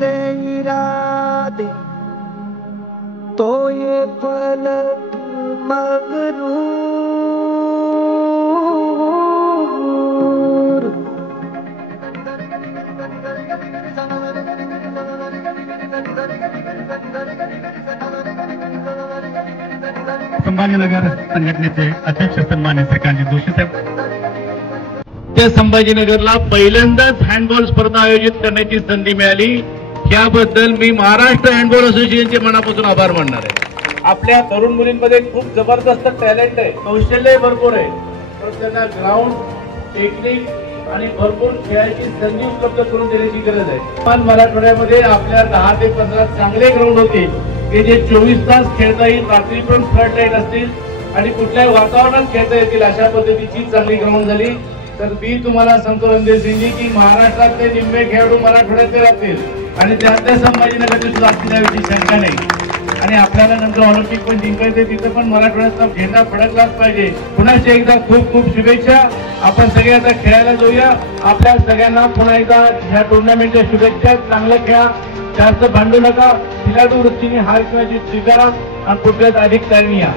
बदले इरादे तो ये फलक मगरूर। संभाजीनगर संघटनेचे अध्यक्ष सन्माननीय श्रीकांतजी जोशी साहेब, त्या संभाजीनगरला पहिल्यांदाच हँडबॉल स्पर्धा आयोजित करण्याची संधी मिळाली, याबद्दल मी महाराष्ट्र हँडबॉल असोसिएशनचे मनापासून आभार मानणार आहे। आपल्या तरुण मुलींमध्ये खूप जबरदस्त टॅलेंट आहे, कौशल्य भरपूर आहे, पण त्यांना ग्राउंड, टेक्निक आणि भरपूर खेळाची संधी उपलब्ध करून देण्याची गरज आहे। मराठवाड्यामध्ये आपल्या 10 ते 15 चांगले ग्राउंड होते की जे 24 तास खेळता येईल, रात्री पण फ्लड लाईट असतील आणि कुठल्याही वातावरणात खेळता येतील अशा पद्धतीची चांगली ग्राउंड झाली। तर मी तुम्हाला सांगतो रणधीर सिंगजी की महाराष्ट्रातले निम्मे खेळाडू मराठवाड्यातले राहतील आणि त्यातल्या संभाजीनगरचे सुद्धा असतील याविषयी शंका नाही। आणि आपल्याला नंतर ऑलिम्पिक पण जिंकायचे, तिथं पण मराठवाड्याचा झेंडा फडकलाच पाहिजे। पुन्हा एकदा खूप खूप शुभेच्छा। आपण सगळे आता खेळायला जाऊया। आपल्या सगळ्यांना पुन्हा एकदा ह्या टुर्नामेंटच्या शुभेच्छा। चांगलं खेळा, जास्त भांडू नका, खिलाडू वृत्तीने हार खेळाची स्वीकारा आणि कुठल्याच अधिक तयारी या।